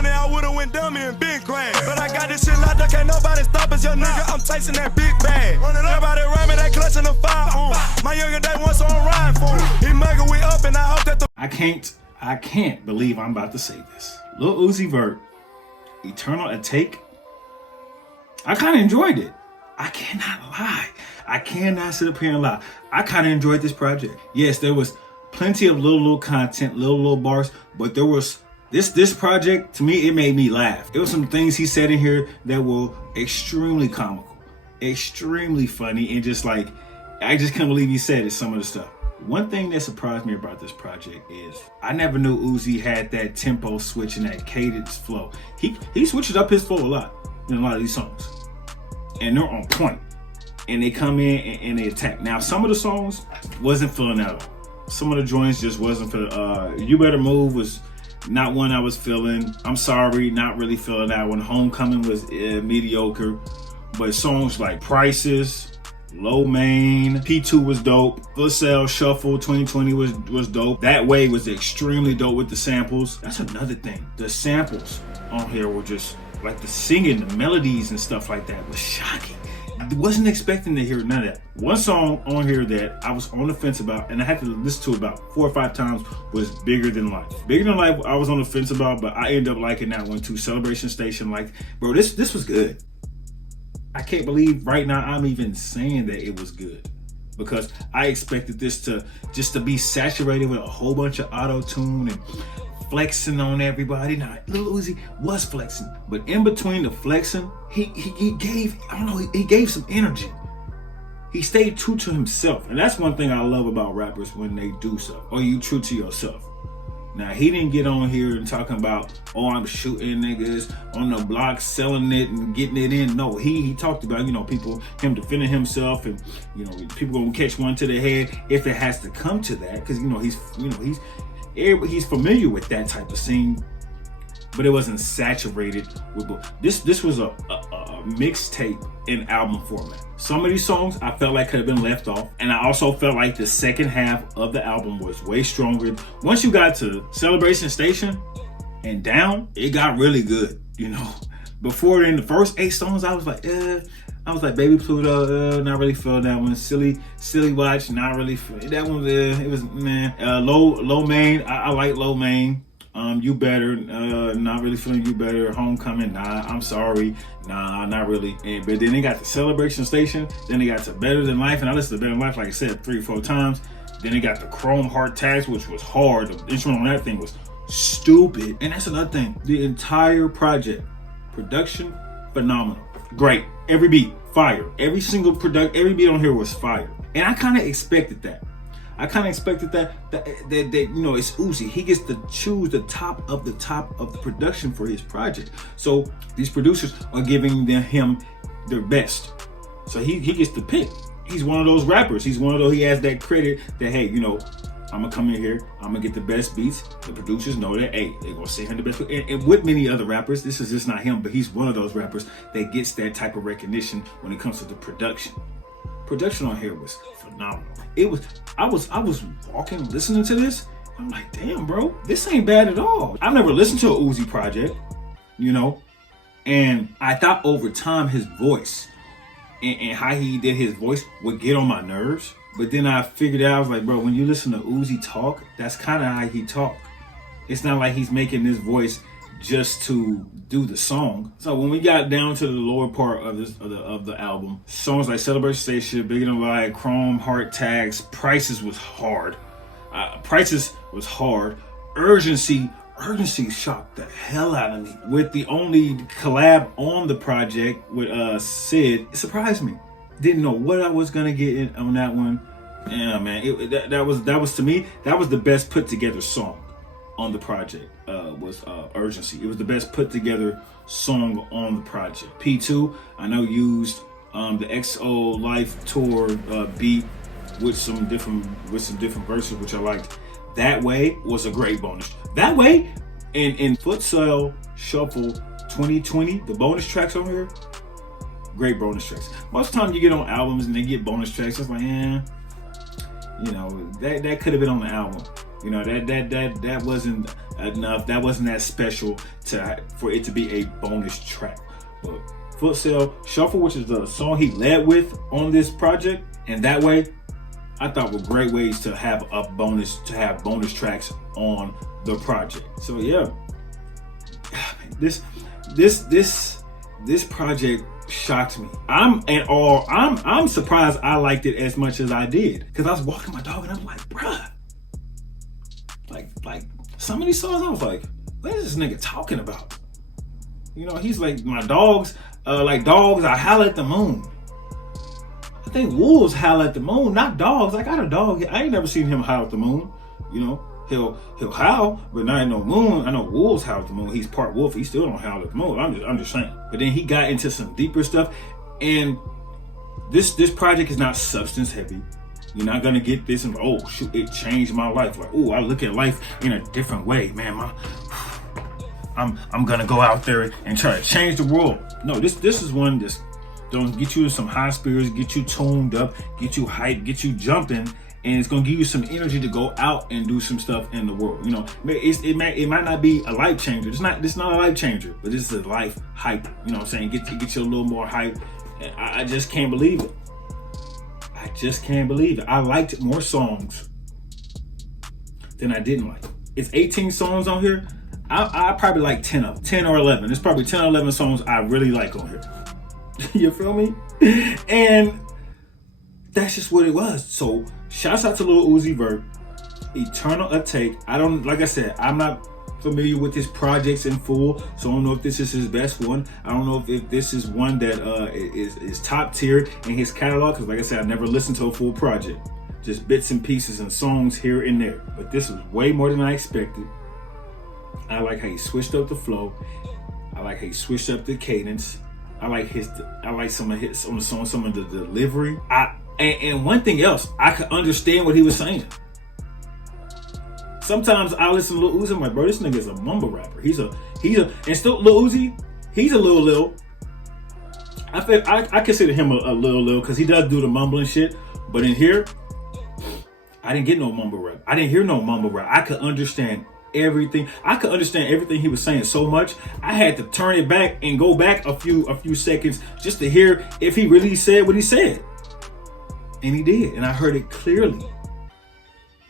money, I would've went dummy and been grand. But I got this shit locked up, can't nobody stop us, young nigga. I'm chasing that big bag. Everybody around me, they clutching the fire. My younger day once on ride for him. He mega, we up, and I hope that the I can't believe I'm about to say this. Lil Uzi Vert, Eternal ATAKE. I kind of enjoyed it. I cannot lie. I cannot sit up here and lie. I kind of enjoyed this project. Yes, there was plenty of little content, little bars, but there was this project, to me, it made me laugh. There were some things he said in here that were extremely comical, extremely funny, and just like, I just couldn't believe he said it, some of the stuff. One thing that surprised me about this project is I never knew Uzi had that tempo switch and that cadence flow. He switches up his flow a lot in a lot of these songs, and they're on point, and they come in and they attack. Now, some of the songs wasn't feeling that at all. Some of the joints just wasn't for. You Better Move was not one I was feeling. I'm Sorry, not really feeling that one. Homecoming was mediocre, but songs like Prices, Low Main, P2 was dope. Full Sail Shuffle 2020 was dope. That Way was extremely dope with the samples. That's another thing. The samples on here were just like the singing, the melodies and stuff like that was shocking. I wasn't expecting to hear none of that. One song on here that I was on the fence about, and I had to listen to about 4 or 5 times, was Bigger Than Life. Bigger Than Life I was on the fence about, but I ended up liking that one too. Celebration Station, like, bro, this was good. I can't believe right now I'm even saying that it was good, because I expected this to be saturated with a whole bunch of auto-tune and flexing on everybody. Now, Lil Uzi was flexing, but in between the flexing, he gave some energy. He stayed true to himself, and that's one thing I love about rappers when they do so. Are you true to yourself? Now, he didn't get on here and talking about, oh, I'm shooting niggas on the block, selling it and getting it in. No, he talked about, him defending himself, and, people gonna catch one to the head if it has to come to that, because, he's familiar with that type of scene, but it wasn't saturated with. This was a mixtape in album format. Some of these songs I felt like could have been left off, and I also felt like the second half of the album was way stronger. Once you got to Celebration Station and down, it got really good. Before then, the first 8 songs, I was like, Baby Pluto, not really feeling that one. Silly Watch, not really feeling that one. It was man. Low Main, I like Low Main. You Better, not really feeling You Better. Homecoming, nah. I'm Sorry, nah, not really. But then they got the Celebration Station. Then they got to Better Than Life, and I listened to Better Than Life, like I said, 3 or 4 times. Then they got the Chrome Heart Tags, which was hard. The instrument on that thing was stupid. And that's another thing. The entire project, production, phenomenal, great. Every beat, fire. Every beat on here was fire. And I kind of expected that. That it's Uzi. He gets to choose the top of the production for his project. So these producers are giving him their best. So he gets to pick. He's one of those rappers. He has that credit that, hey, I'm gonna come in here, I'm gonna get the best beats. The producers know that, hey, they're gonna send him the best. And with many other rappers, this is just not him, but he's one of those rappers that gets that type of recognition when it comes to the production. Production on here was phenomenal. I was walking, listening to this. I'm like, damn, bro, this ain't bad at all. I've never listened to a Uzi project, and I thought over time his voice and how he did his voice would get on my nerves. But then I figured out, I was like, bro, when you listen to Uzi talk, that's kind of how he talk. It's not like he's making this voice just to do the song. So when we got down to the lower part of the album, songs like Celebration Station, Bigger Than Life, Chrome Heart Tags, Prices was hard. Urgency shocked the hell out of me. With the only collab on the project with Sid, it surprised me. Didn't know what I was gonna get in on that one. Yeah, man, that was to me, that was the best put together song on the project. Was Urgency. It was the best put together song on the project. P2, I know, used the XO Life Tour beat with some different verses, which I liked. That Way was a great bonus. That Way in Full Sail Shuffle 2020, the bonus tracks on here, great bonus tracks. Most of the time you get on albums and they get bonus tracks, it's like, that could have been on the album. You know, that wasn't enough. That wasn't that special for it to be a bonus track. But Foot Cell Shuffle, which is the song he led with on this project, and That Way, I thought were great ways to have bonus tracks on the project. So yeah, this project shocked me. I'm surprised I liked it as much as I did, because I was walking my dog and I'm like, bruh, like some of these songs I was like, what is this nigga talking about? You know, he's like, my dogs, like dogs, I howl at the moon. I think wolves howl at the moon, not dogs. I got a dog. I ain't never seen him howl at the moon. You know, he'll howl, but not in no moon. I know wolves howl at the moon. He's part wolf. He still don't howl at the moon. I'm just saying. But then he got into some deeper stuff, and this project is not substance heavy. You're not gonna get this and oh shoot, it changed my life. Like, oh, I look at life in a different way, man. I'm gonna go out there and try to change the world. No, this is one that's gonna get you in some high spirits, get you tuned up, get you hyped, get you jumping, and it's gonna give you some energy to go out and do some stuff in the world. You know, it might not be a life changer. It's not a life changer, but this is a life hype. You know what I'm saying? Get you a little more hype. And I just can't believe it. I just can't believe it. I liked more songs than I didn't like. It's 18 songs on here. I probably like 10 of them, 10 or 11. There's probably 10 or 11 songs I really like on here. You feel me? And that's just what it was. So shouts out to Lil Uzi Vert, Eternal ATAKE. Like I said, I'm not familiar with his projects in full, so I don't know if this is his best one. I don't know if this is one that is top tier in his catalog, because like I said, I never listened to a full project. Just bits and pieces and songs here and there. But this was way more than I expected. I like how he switched up the flow. I like how he switched up the cadence. I like some of the songs, some of the delivery. And one thing else, I could understand what he was saying. Sometimes I listen to Lil Uzi, I'm like, bro, this nigga is a mumble rapper. He's a, and still Lil Uzi, he's a Lil. I consider him a Lil, because he does do the mumbling shit. But in here, I didn't get no mumble rap. I didn't hear no mumble rap. I could understand everything. I could understand everything he was saying so much, I had to turn it back and go back a few seconds just to hear if he really said what he said. And he did, and I heard it clearly.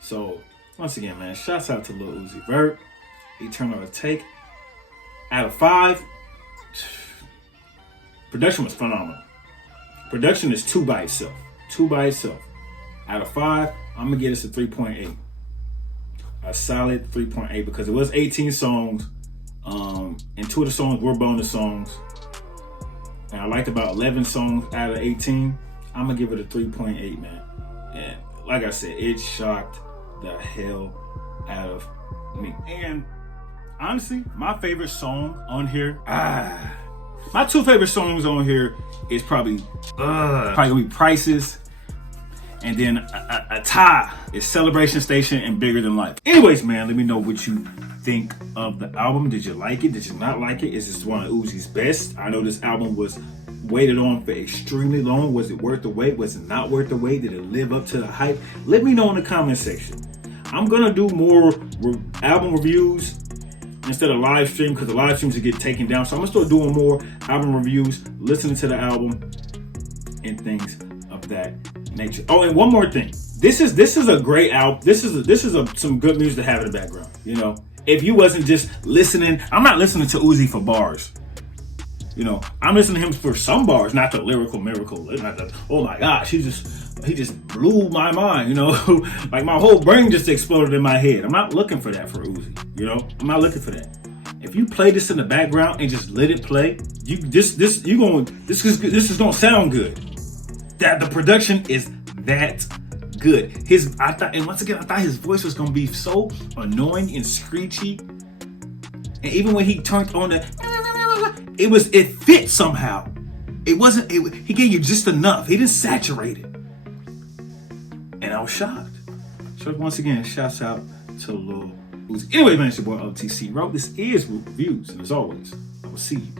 So once again, man, shouts out to Lil Uzi Vert, Eternal ATAKE. Out of 5, production was phenomenal. Production is 2 by itself. 2 by itself. Out of 5, I'm gonna give this a 3.8. A solid 3.8, because it was 18 songs, and 2 of the songs were bonus songs, and I liked about 11 songs out of 18. I'm gonna give it a 3.8, man. And like I said, it shocked the hell out of me. And honestly, my favorite song on here, my 2 favorite songs on here is probably gonna be Prices, and then a tie is Celebration Station and Bigger Than Life. Anyways, man, let me know what you think of the album. Did you like it? Did you not like it? Is this one of Uzi's best? I know this album was waited on for extremely long. Was it worth the wait? Was it not worth the wait? Did it live up to the hype? Let me know in the comment section. I'm gonna do more album reviews instead of live stream, because the live streams will get taken down. So I'm gonna start doing more album reviews, listening to the album, and things of that nature. Oh, and one more thing. This is a great album. This is some good music to have in the background. You know, if you wasn't just listening, I'm not listening to Uzi for bars. You know, I'm listening to him for some bars, not the lyrical miracle. Not the, oh my gosh, he just blew my mind. You know, like my whole brain just exploded in my head. I'm not looking for that for Uzi. You know, I'm not looking for that. If you play this in the background and just let it play, this is gonna sound good. That the production is that good. I thought his voice was gonna be so annoying and screechy. And even when he turned on it fit somehow. He gave you just enough. He didn't saturate it. And I was shocked. So once again, shouts out to Lil Uzi. Anyway, man, it's your boy OTC Road. This is Reviews, and as always, I will see you